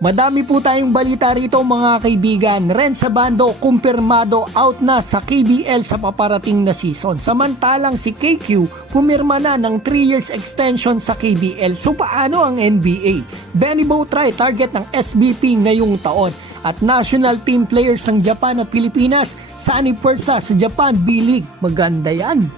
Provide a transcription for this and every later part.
Madami po tayong balita rito mga kaibigan. Renz Abando kumpirmado out na sa KBL sa paparating na season. Samantalang si KQ pumirma na ng 3 years extension sa KBL. So paano ang NBA? Benny Boutray target ng SBP ngayong taon. At national team players ng Japan at Pilipinas sa anipersa sa Japan B-League. Maganda yan.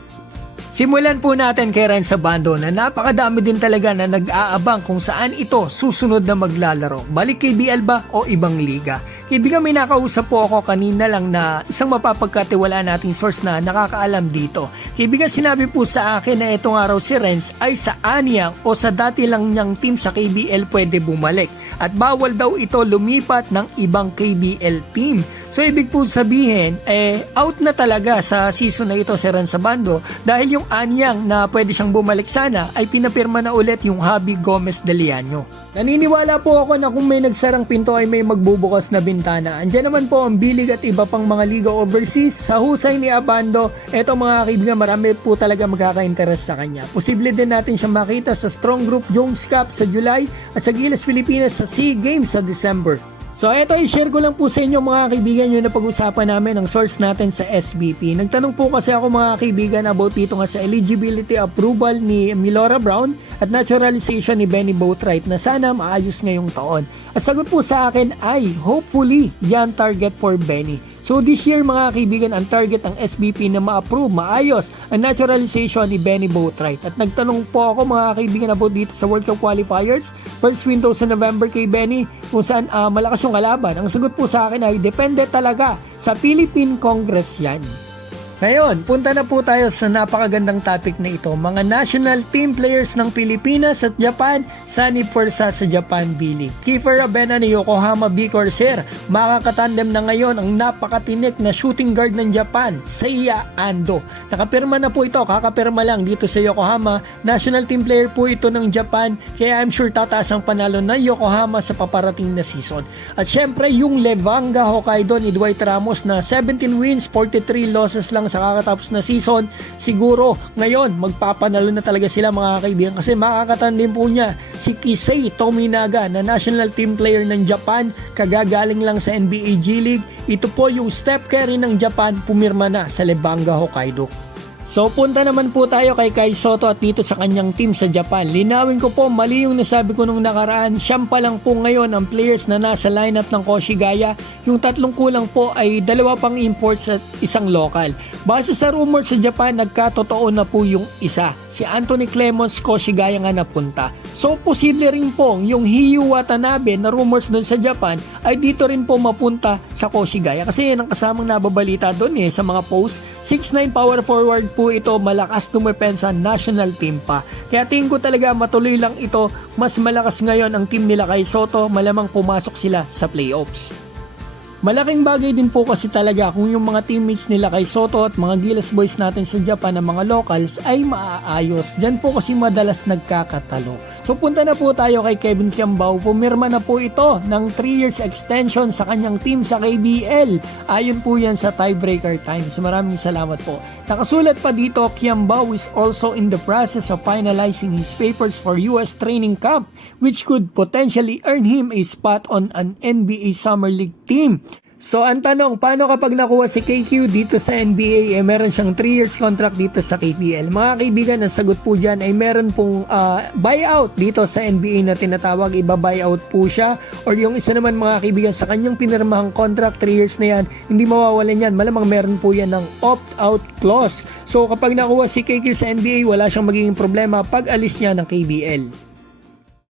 Simulan po natin kay Renz Abando na napakadami din talaga na nag-aabang kung saan ito susunod na maglalaro. Balik KBL ba o ibang liga? Kaibigan, may nakausap po ako kanina lang na isang mapapagkatiwalaan nating source na nakakaalam dito. Kaibigan, sinabi po sa akin na itong araw si Renz ay sa Anyang o sa dati lang niyang team sa KBL pwede bumalik. At bawal daw ito lumipat ng ibang KBL team. So ibig po sabihin, out na talaga sa season na ito si Renz Abando dahil yung Anyang na pwede siyang bumalik sana ay pinapirma na ulit yung Javi Gomez de Liano. Naniniwala po ako na kung may nagsarang pinto ay may magbubukas na bintana. Andiyan naman po ang B-League at iba pang mga liga overseas. Sa husay ni Abando, eto mga kaibigan, marami po talaga magkaka-interest sa kanya. Posible din natin siya makita sa Strong Group Jones Cup sa July at sa Gilas Pilipinas sa SEA Games sa December. So eto, i-share ko lang po sa inyo mga kaibigan yung napag-usapan namin ang source natin sa SBP. Nagtanong po kasi ako mga kaibigan about dito nga sa eligibility approval ni Milora Brown at naturalization ni Benny Boatwright na sana maayos ngayong taon. At sagot po sa akin ay hopefully yan target for Benny. So this year mga kaibigan, ang target ng SBP na ma-approve maayos ang naturalization ni Benny Boatwright. At nagtanong po ako mga kaibigan about dito sa World Cup qualifiers, first window sa November kay Benny kung saan malakas yung kalaban. Ang sagot po sa akin ay depende talaga sa Philippine Congress yan. Ngayon, punta na po tayo sa napakagandang topic na ito. Mga national team players ng Pilipinas at Japan sa anipersa sa Japan B-League. Kiefer Ravena ni Yokohama B Corsair, makakatandem na ngayon ang napakatinik na shooting guard ng Japan, Seiya Ando. Nakapirma na po ito, kakapirma lang dito sa Yokohama. National team player po ito ng Japan, kaya I'm sure tataas ang panalo ng Yokohama sa paparating na season. At syempre, yung Levanga Hokkaido ni Dwight Ramos na 17 wins, 43 losses lang sa kakatapos na season, siguro ngayon magpapanalo na talaga sila mga kaibigan kasi makakatandem po niya si Kisei Tominaga na national team player ng Japan, kagagaling lang sa NBA G League. Ito po yung Steph Curry ng Japan, pumirma na sa Levanga Hokkaido. So punta naman po tayo kay Kai Sotto at dito sa kanyang team sa Japan. Linawin ko po, mali yung nasabi ko nung nakaraan. Siyam pa lang po ngayon ang players na nasa lineup ng Koshigaya. Yung tatlong kulang po ay 2 pang imports at isang local. Base sa rumors sa Japan, nagkatotoo na po yung isa. Si Anthony Clemons Koshigaya nga napunta. So posible rin po yung Hiyu Watanabe na rumors doon sa Japan ay dito rin po mapunta sa Koshigaya. Kasi yan ang kasamang nababalita doon sa mga posts. 6'9" power forward po ito, malakas dumepensa, national team pa. Kaya tingin ko talaga matuloy lang ito, mas malakas ngayon ang team nila kay Sotto, malamang pumasok sila sa playoffs. Malaking bagay din po kasi talaga kung yung mga teammates nila kay Sotto at mga Gilas boys natin sa Japan na mga locals ay maaayos. Diyan po kasi madalas nagkakatalo. So punta na po tayo kay Kevin Kiambao. Pumirma na po ito ng 3 years extension sa kanyang team sa KBL. Ayon po yan sa Tiebreaker Times. Maraming salamat po. Nakasulat pa dito, Kiambao is also in the process of finalizing his papers for US training camp which could potentially earn him a spot on an NBA Summer League team. So ang tanong, paano kapag nakuha si KQ dito sa NBA, meron siyang 3 years contract dito sa KPL? Mga kaibigan, ang sagot po dyan ay meron pong buyout dito sa NBA na tinatawag, iba-buyout po siya. Or yung isa naman mga kaibigan, sa kanyang pinirmahang contract, 3 years na yan, hindi mawawalan yan. Malamang meron po yan ng opt-out clause. So kapag nakuha si KQ sa NBA, wala siyang magiging problema pag alis niya ng KBL.